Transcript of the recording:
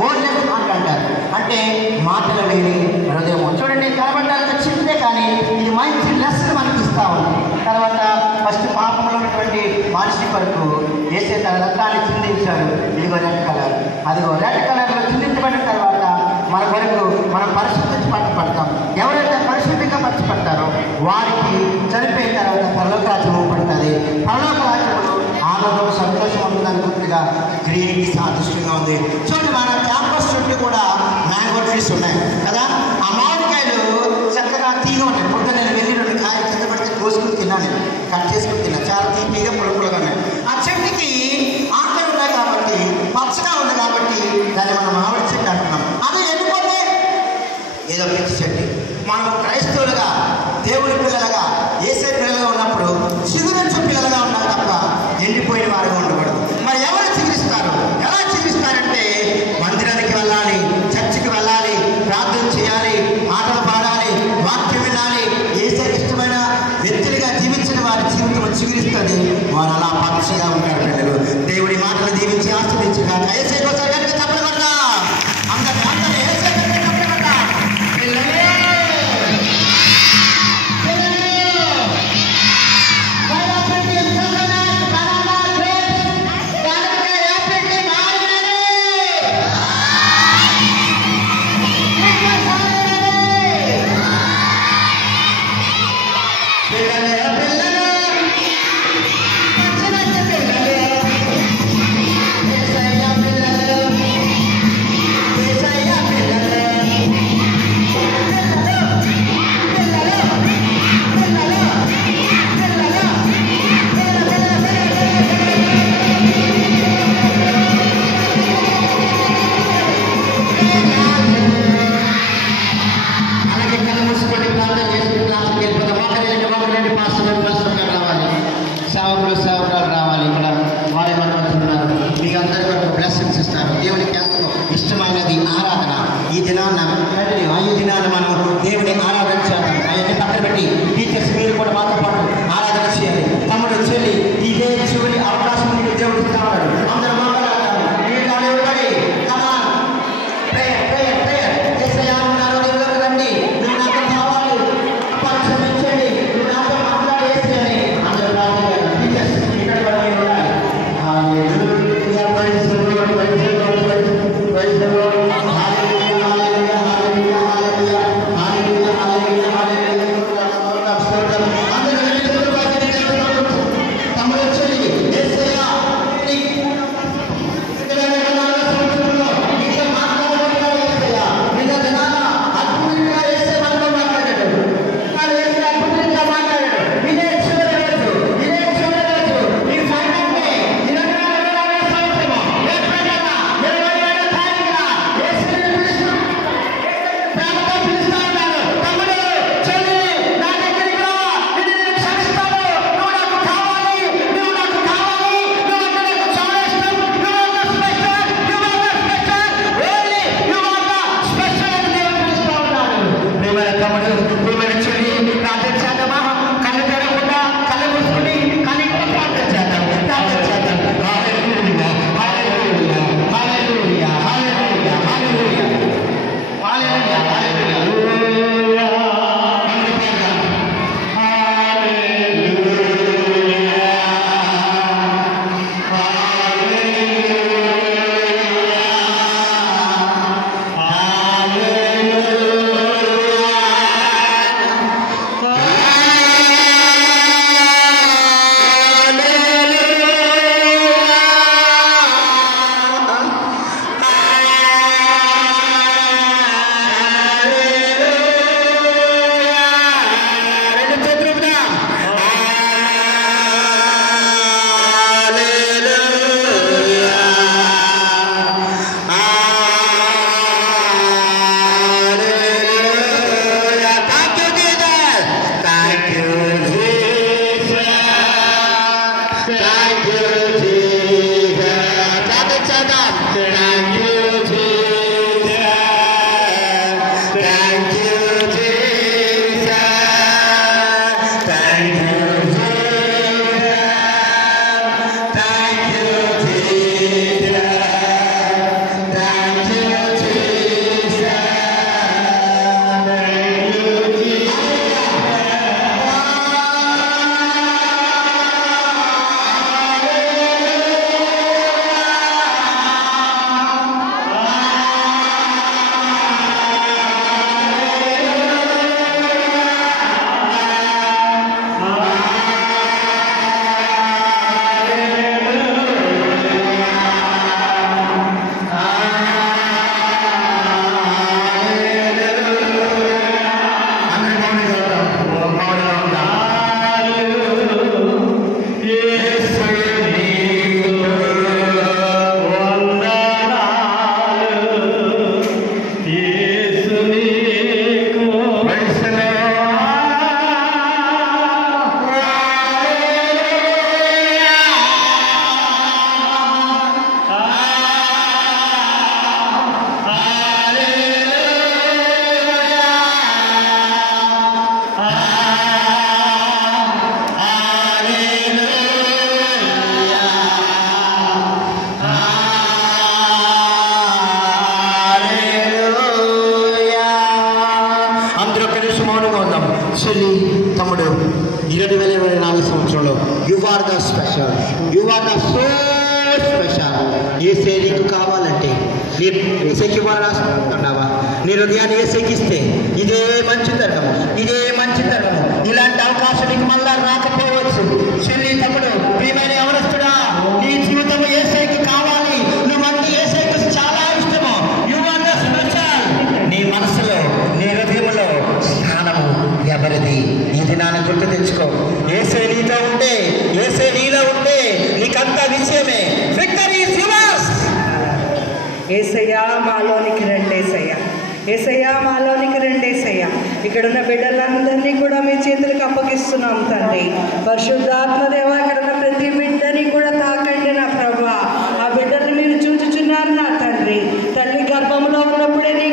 Wordless heart అంటారు, అంటే మాటలు లేని హృదయం. చూడండి, కనబడ్డానికి చిన్నదే కానీ ఇది మంచి లెసన్ మనకి ఇస్తా ఉంది. తర్వాత ఫస్ట్ పాపంలో ఉన్నటువంటి మనిషి కొరకు వేసే తన రక్తాన్ని చిందించాడు. ఇదిగో రెడ్ కలర్, అదిగో రెడ్ కలర్లో చిందించబడిన తర్వాత మన కొరకు మనం పరిశుద్ధపడతాం. ఎవరైతే పరిశుద్ధంగా పరచబడతారో వారికి చనిపోయిన తర్వాత పరలోక రాజ్యం పడుతుంది. పరలోక రాజ్యంలో ఆనందం, సంతోషం ఉంటుందని గుర్తుగా గ్రీన్కి సాదృష్టంగా ఉంది. చూడండి, మన క్యాంపస్ చుట్టూ కూడా మ్యాంగో ట్రీస్ ఉన్నాయి కదా. ఆ మామిడికాయలు చక్కగా తీగ ఉంటాయి. పొద్దున్న నేను వెళ్ళి 2 కాయలు కింద పడితే కోసుకుని తిన్నాను, నేను కట్ చేసుకుని తిన్నాను. చాలా తీపిగా పులుపులుగా ఉన్నాయి. ఆ చెట్టుకి ఆకలి ఉన్నాయి కాబట్టి, పచ్చగా ఉంది కాబట్టి దాన్ని మనం మామిడి చెట్టు అంటున్నాం. అదే ఎండిపోతే ఏదో పిచ్చి చెట్టు. మనం క్రైస్తవులుగా, దేవుడి పిల్లలుగా, యేసే పిల్లలుగా ఉన్నప్పుడు చిగురించు పిల్లలుగా ఉండాలి తప్ప ఎండిపోయిన వారుగా ఉండకూడదు. మరి ఎవరు చిగురిస్తారు? ఎలా చిగురిస్తారంటే మందిరానికి వెళ్ళాలి, చర్చికి వెళ్ళాలి, ప్రార్థన చేయాలి, పాటలు పాడాలి, వాక్యం వినాలి. యేసేకి ఇష్టమైన వ్యక్తులుగా జీవించిన వారి జీవితం చిగురిస్తుంది. వారు అలా పక్షిగా ఉంటారు. పిల్లలు దేవుడి మాటలు దీవించి ఆశ్రయించగా యేసేకి వచ్చారు కనుక తప్పకుండా అందరూ అందరూ యేసే తప్పకుండా పిల్లలే రావాలి. ఇక్కడ వారి మనవుతున్నారు. మీకు అందరికీ ఒక బ్లెస్సింగ్స్ ఇస్తారు. దేవునికి ఎంతో ఇష్టమైనది ఆరాధన. ఈ దినాన మనం దేవుని ఆరాధన చేద్దాం. అవన్నీ పక్కన పెట్టి టీచర్స్ మీరు కూడా మాతో పాటు ఆరాధన చేయాలి. తమ్ముడు, చెల్లి, ఇదే చివరి అవకాశం మీకు దేవుడు ఇస్తా ఉన్నాడు. అందరూ అందరూ చెల్లి తమ్ముడు 2024 సంవత్సరంలో you are the special, you are the so special. ఏసే నీకు కావాలంటే నీ ఏసైకి ఇవ్వాలనుకుంటున్నావా? నీ హృదయాన్ని ఏసైకిస్తే ఇదే మంచి తరుణము, ఇదే మంచి తరుణము. ఇలాంటి అవకాశం నీకు మళ్ళా రాకపోవచ్చు. చెల్లి తమ్ముడు, ప్రియమైన యవనస్తుడా, నీ జీవితం ఏసైకి కావాలి. నువ్వంటే ఏసైకి చాలా ఇష్టము. You are the special. నీ మనసులో, నీ హృదయంలో స్థానము ఎవరిది? ఈ దినాన్ని గుర్తు తెచ్చుకో. ఏసై నీతో ఉంటే, ఏసై నీలో ఉంటే నీకంతా విజయమే. Victory is yours. ఏసయ్యా మాలోనికి రండి ఏసయ్యా, ఏసయ్యా మాలోనికి రండి ఏసయ్యా. ఇక్కడున్న బిడ్డలందరినీ కూడా మీ చేతులకు అప్పగిస్తున్నాం తండ్రి. పరిశుద్ధాత్మదేవ, ఇక్కడున్న ప్రతి బిడ్డని కూడా తాకండి నా ప్రభువా. ఆ బిడ్డని మీరు చూచుచున్నారు నా తండ్రి. తల్లి గర్భంలో ఉన్నప్పుడే నీ